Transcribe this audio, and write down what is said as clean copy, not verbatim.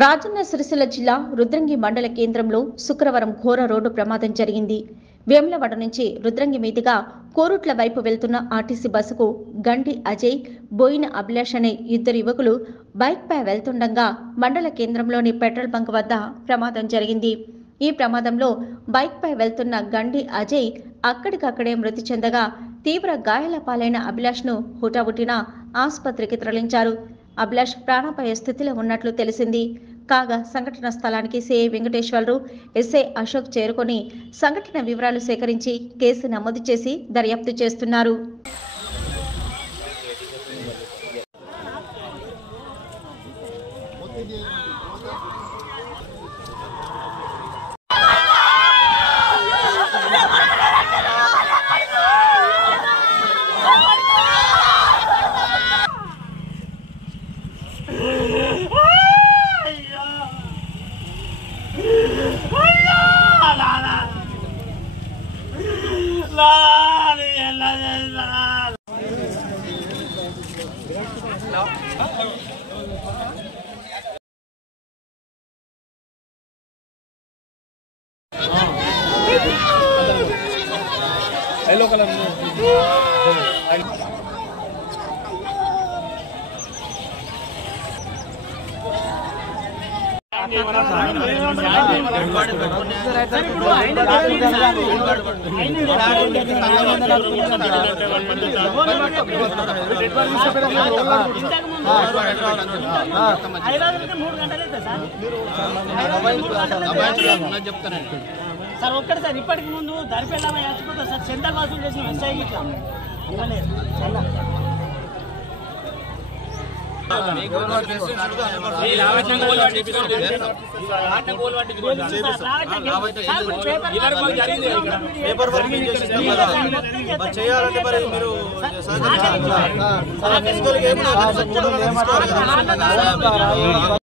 రాజన్న సిరిసిల్ల జిల్లా రుద్రంగి మండల కేంద్రంలో శుక్రవారం ఘోర రోడ్డు ప్రమాదం జరిగింది. వేములవాడ నుంచి రుద్రంగి మీదుగా కోరుట్ల వైపు వెళ్తున్న ఆర్టీసీ బస్సుకు గండి అజయ్, బోయిన అభిలాష్ అనే ఇద్దరు యువకులు బైక్పై వెళ్తుండగా మండల కేంద్రంలోని పెట్రోల్ బంక్ వద్ద ప్రమాదం జరిగింది. ఈ ప్రమాదంలో బైక్పై వెళ్తున్న గండి అజయ్ అక్కడికక్కడే మృతి చెందగా తీవ్ర గాయాల పాలైన అభిలాష్ను హుటాహుటిన ఆసుపత్రికి తరలించారు. అభిలాష్ ప్రాణాపాయ స్థితిలో ఉన్నట్లు తెలిసింది. కాగా సంఘటన స్థలానికి సిఐ వెంకటేశ్వరరావు, ఎస్ఐ అశోక్ చేరుకొని సంఘటన వివరాలు సేకరించి కేసు నమోదు చేసి దర్యాప్తు చేస్తున్నారు. येलो कलर में సార్ ఒక్కటి సార్ ఇప్పటికి ముందు దరిపెళ్ళ యాచిపోతారు సార్ సెంటర్ వసూలు చేసిన వ్యవసాయం ఇట్లా చేయాలంటే మరి మీరు